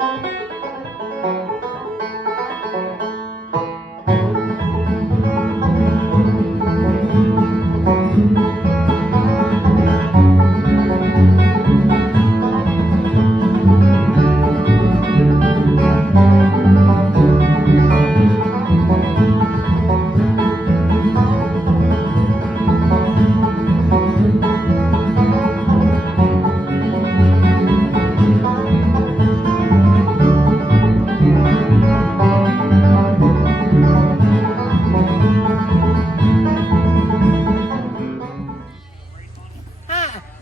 Hi,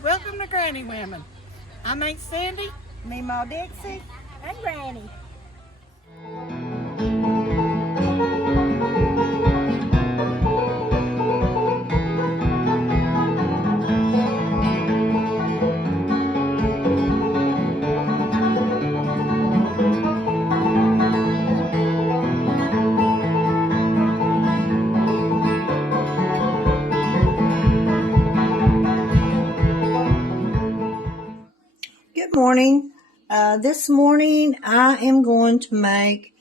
welcome to Granny Women. I'm Aunt Cindy, Memaw Dixie, and Granny. Good morning. This morning I am going to make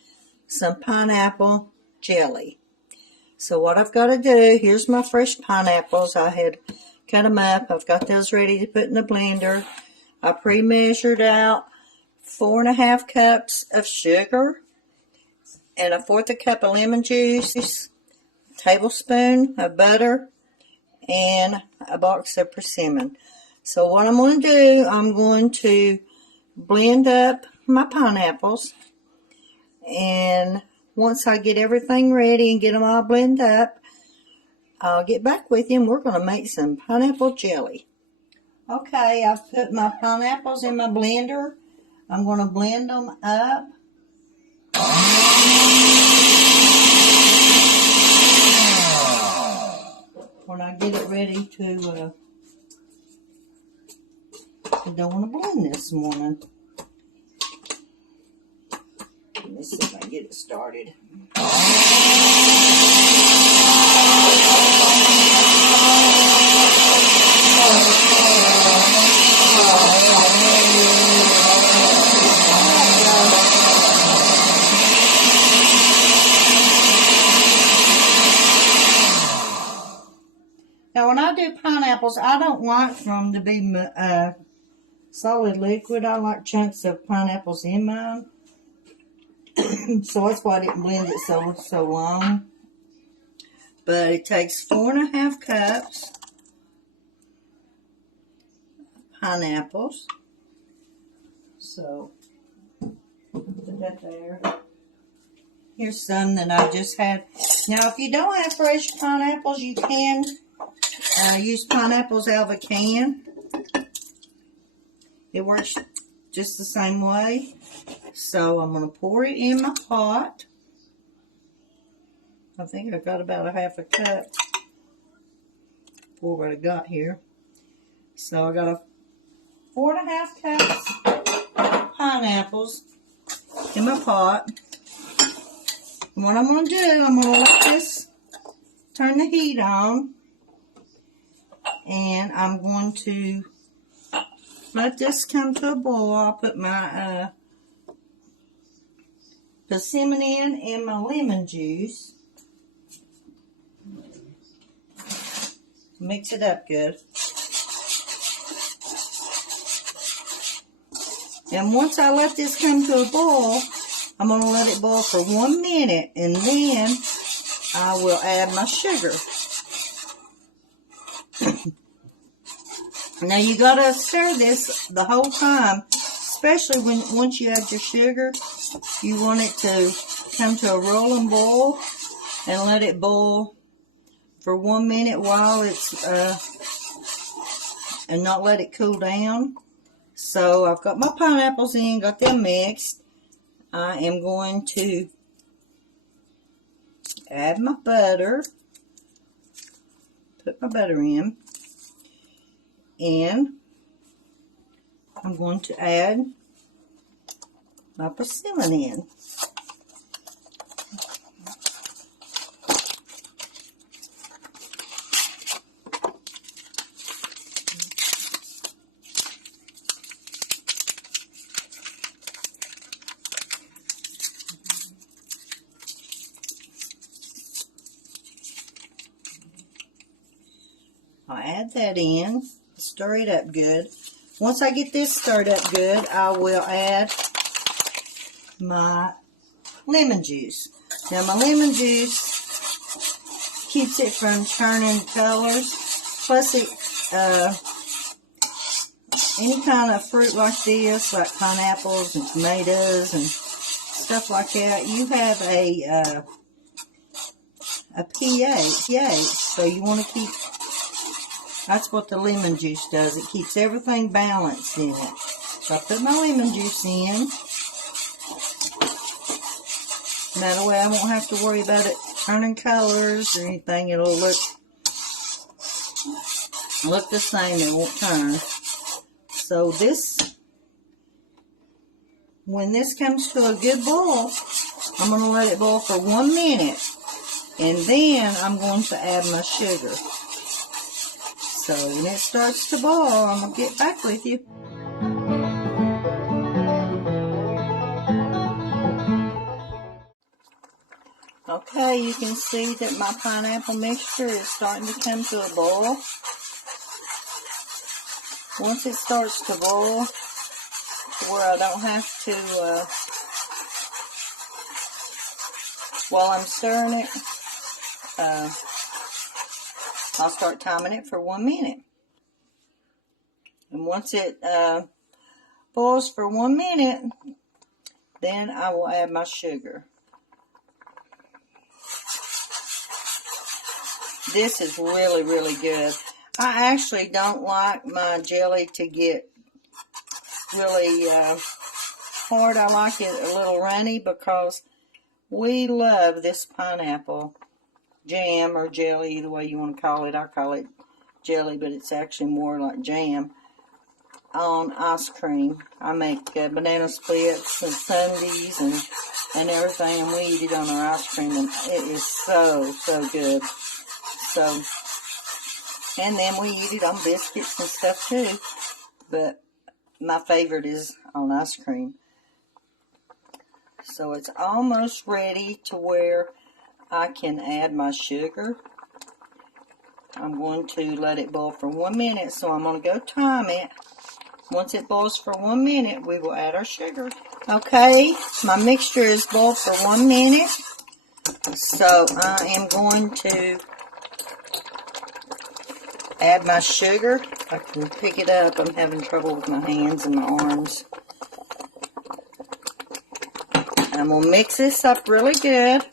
some pineapple jelly. So what I've got to do, here's my fresh pineapples. I had cut them up. I've got those ready to put in the blender. I pre-measured out 4.5 cups of sugar and 1/4 cup of lemon juice, a tablespoon of butter, and a box of persimmon. So what I'm going to do, I'm going to blend up my pineapples, and once I get everything ready and get them all blended up, I'll get back with you and we're going to make some pineapple jelly. Okay, I've put my pineapples in my blender. I'm going to blend them up. When I get it ready to I don't want to blend this morning. Let me see if I can get it started. Now when I do pineapples, I don't like them to be solid liquid. I like chunks of pineapples in mine. So that's why I didn't blend it so long. But it takes 4.5 cups of pineapples. So put that there. Here's some that I just had. Now if you don't have fresh pineapples, you can use pineapples out of a can. It works just the same way. So I'm going to pour it in my pot. I think I got about 1/2 cup for what I got here. So I got 4.5 cups of pineapples in my pot. And what I'm going to do, I'm going to let this turn the heat on. And I'm going to let this come to a boil. I'll put my persimmon in and my lemon juice. Mix it up good. And once I let this come to a boil, I'm going to let it boil for 1 minute, and then I will add my sugar. Now you got to stir this the whole time, especially once you add your sugar. You want it to come to a rolling boil and let it boil for 1 minute while it's and not let it cool down. So I've got my pineapples in, got them mixed. I am going to add my butter. Put my butter in. And I'm going to add my persimmon in. I'll add that in, stir it up good. Once I get this stirred up good, I will add my lemon juice. Now my lemon juice keeps it from turning colors. Plus it, any kind of fruit like this, like pineapples and tomatoes and stuff like that, you have a pH, so you want to keep, that's what the lemon juice does. It keeps everything balanced in it. So I put my lemon juice in. That way I won't have to worry about it turning colors or anything. It'll look the same. It won't turn. So this, when this comes to a good boil, I'm going to let it boil for 1 minute. And then I'm going to add my sugar. So when it starts to boil, I'm going to get back with you. Okay, you can see that my pineapple mixture is starting to come to a boil. Once it starts to boil, where I don't have to, while I'm stirring it, I'll start timing it for 1 minute. And once it boils for 1 minute, then I will add my sugar. This is really, really good. I actually don't like my jelly to get really hard. I like it a little runny because we love this pineapple jam or jelly, either way you want to call it. I call it jelly, but it's actually more like jam on ice cream. I make banana splits and sundaes and everything, and we eat it on our ice cream, and it is so, so good. So, and then we eat it on biscuits and stuff too, but my favorite is on ice cream. So it's almost ready to where I can add my sugar. I'm going to let it boil for 1 minute, so I'm going to go time it. Once it boils for 1 minute, we will add our sugar. Okay, my mixture is boiled for 1 minute, so I am going to add my sugar. If I can pick it up, I'm having trouble with my hands and my arms. I'm going to mix this up really good.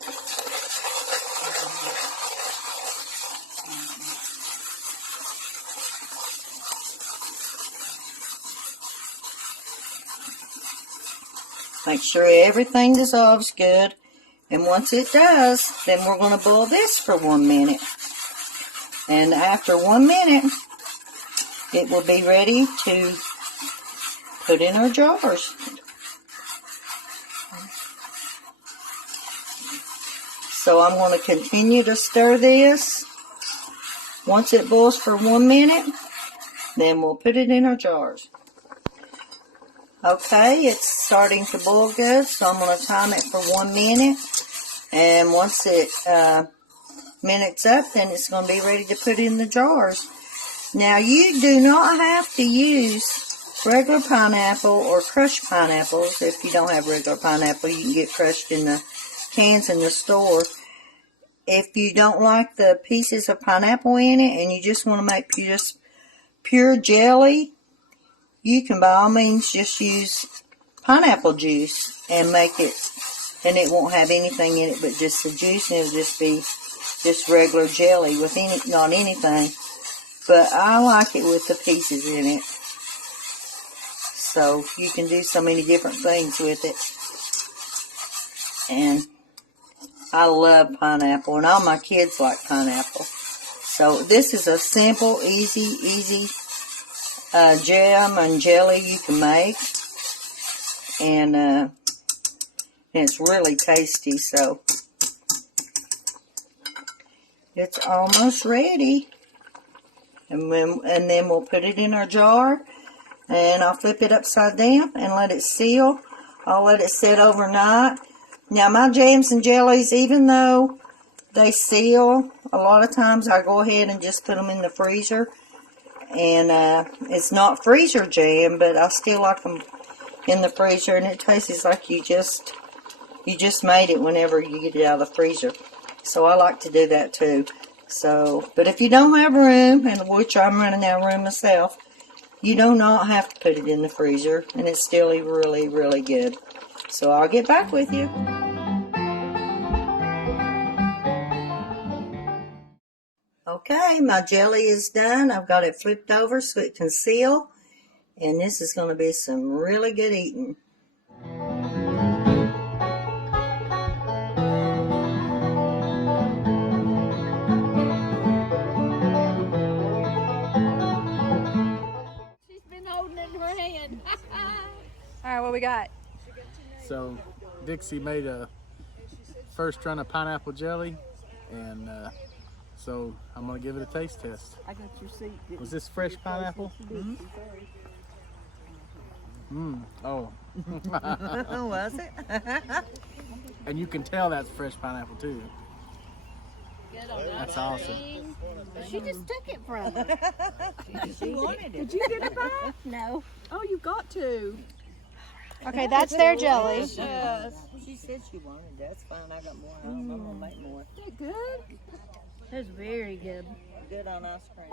Make sure everything dissolves good. And once it does, then we're going to boil this for 1 minute. And after 1 minute, it will be ready to put in our jars. So I'm going to continue to stir this. Once it boils for 1 minute, then we'll put it in our jars. Okay, it's starting to boil good, so I'm going to time it for 1 minute. And once it minute's up, then it's going to be ready to put in the jars. Now, you do not have to use regular pineapple or crushed pineapples. If you don't have regular pineapple, you can get crushed in the cans in the store. If you don't like the pieces of pineapple in it and you just want to make just pure jelly, you can by all means just use pineapple juice and make it, and it won't have anything in it but just the juice, and it'll just be just regular jelly with not anything. But I like it with the pieces in it. So you can do so many different things with it. And I love pineapple, and all my kids like pineapple. So this is a simple, easy jam and jelly you can make. And it's really tasty, so it's almost ready. And then we'll put it in our jar, and I'll flip it upside down and let it seal. I'll let it sit overnight. Now my jams and jellies, even though they seal, a lot of times I go ahead and just put them in the freezer And it's not freezer jam, but I still like them in the freezer, and it tastes like you just made it whenever you get it out of the freezer. So I like to do that too. So, but if you don't have room, and which I'm running out of room myself, you do not have to put it in the freezer, and it's still really, really good. So I'll get back with you. Okay, my jelly is done. I've got it flipped over so it can seal, and this is going to be some really good eating. She's been holding it in her hand. All right, what we got? So Dixie made a first run of pineapple jelly, and so I'm gonna give it a taste test. I got your seat. Was this fresh pineapple? Oh. Was it? And you can tell that's fresh pineapple too. That's awesome. She just took it from her. She wanted it. Did you get a bite? No. Oh, you got to. Okay, that's their jelly. She said she wanted it. That's fine. I got more. I'm gonna make more. Is that good? That's very good. Good on ice cream.